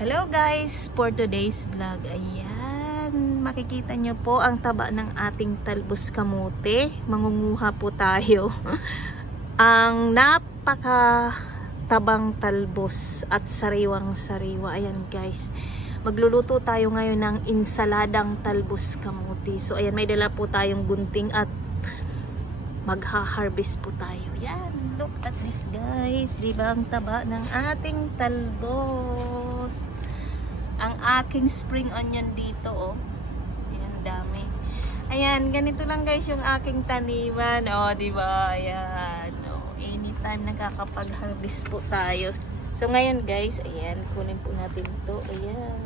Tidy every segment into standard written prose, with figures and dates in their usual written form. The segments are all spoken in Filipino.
Hello guys, for today's vlog, ayan, makikita nyo po ang taba ng ating talbos kamote. Mangunguha po tayo ang napaka tabang talbos at sariwang sariwa. Ayan guys, magluluto tayo ngayon ng insaladang talbos kamote. So ayan, may dala po tayong gunting at magha-harvest po tayo. Yan, look at this guys, diba ang taba ng ating talbos. Ang aking spring onion dito, oh. Ayan, dami. Ayan, ganito lang guys yung aking taniman. Oh, diba? Ayan. Oh, anytime nakakapag-harvest po tayo. So, ngayon guys, ayan, kunin po natin ito. Ayan.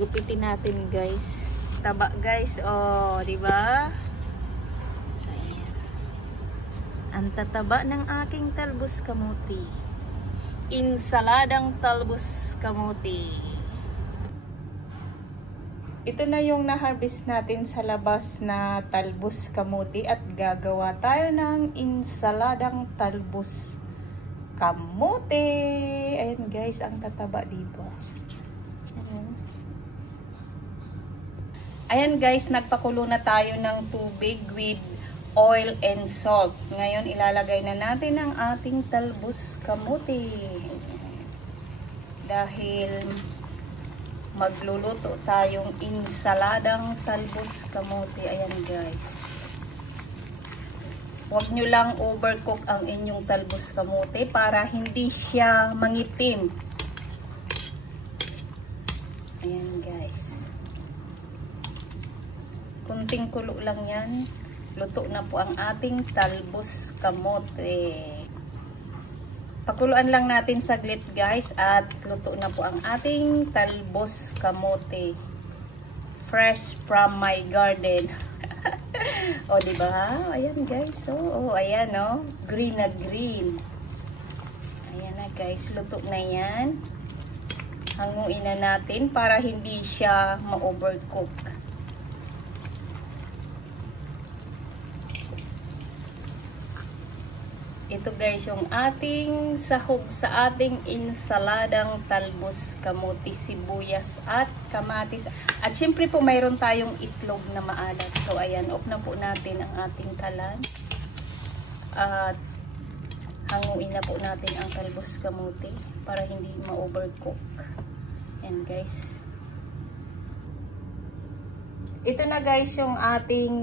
Gupitin natin guys. Taba guys, oh, diba? Ang tataba ng aking talbos kamote. Insaladang talbos kamote. Ito na yung na-harvest natin sa labas na talbos kamote at gagawa tayo ng insaladang talbos kamote. Ayan guys, ang tataba dito. Ayan guys, nagpakulo na tayo ng tubig with oil and salt. Ngayon, ilalagay na natin ang ating talbos kamote. Dahil magluluto tayong insaladang talbos kamote. Ayan guys. Huwag nyo lang overcook ang inyong talbos kamote para hindi siya mangitim. Ayan guys. Kunting kulo lang yan. Luto na po ang ating talbos kamote. Pakuluan lang natin saglit guys at luto na po ang ating talbos kamote. Fresh from my garden. O diba? Ayan guys. Oh, ayan oh. Green na green. Ayan na guys. Luto na yan. Hanguin na natin para hindi siya ma-overcook. Ito guys yung ating sahog sa ating insaladang talbos kamote, sibuyas at kamatis. At syempre po mayroon tayong itlog na maalat. So ayan, off na po natin ang ating kalan. At hanguin na po natin ang talbos kamote para hindi ma-overcook. Ayan guys. Ito na guys yung ating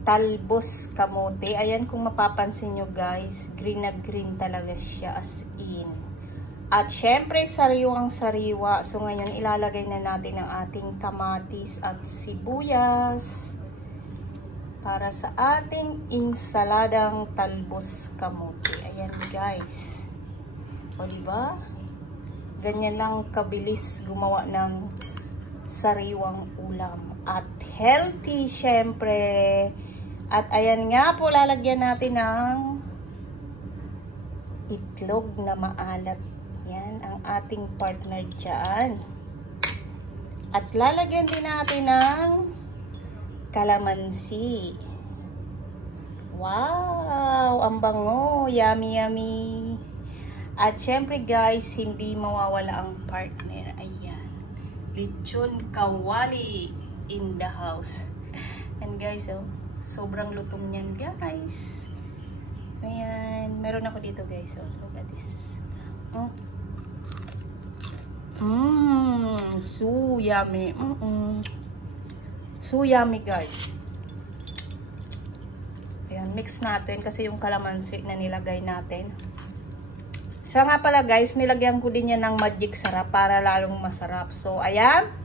talbos kamote. Ayan, kung mapapansin nyo guys, green na green talaga siya as in. At syempre sariwang sariwa. So ngayon ilalagay na natin ang ating kamatis at sibuyas para sa ating insaladang talbos kamote. Ayan guys. O diba? Ganyan lang kabilis gumawa ng sariwang ulam. At healthy syempre. At ayan nga po, lalagyan natin ng itlog na maalat. Yan, ang ating partner dyan. At lalagyan din natin ng kalamansi. Wow! Ang bango! Yummy, yummy! At syempre guys, hindi mawawala ang partner. Ayan. Lechon kawali in the house. And guys, oh. Sobrang lutong niyan guys. Ayan. Meron ako dito guys. So, look at this. So yummy. So yummy guys. Ayan. Mix natin kasi yung kalamansi na nilagay natin. Siya nga pala guys, nilagyan ko din yan ng magic sarap para lalong masarap. So ayan.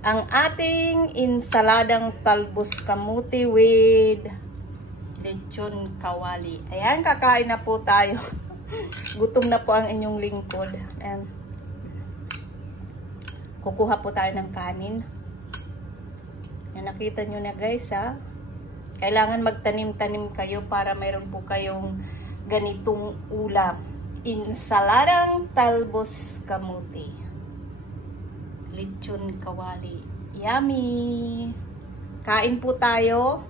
Ang ating insaladang talbos kamote with lechon kawali. Ayan, kakain na po tayo. Gutom na po ang inyong lingkod. And kukuha po tayo ng kanin. Yan, nakita nyo na guys ha. Kailangan magtanim-tanim kayo para mayroon po kayong ganitong ulam. Insaladang talbos kamote. Lechon kawali. Yummy! Kain po tayo.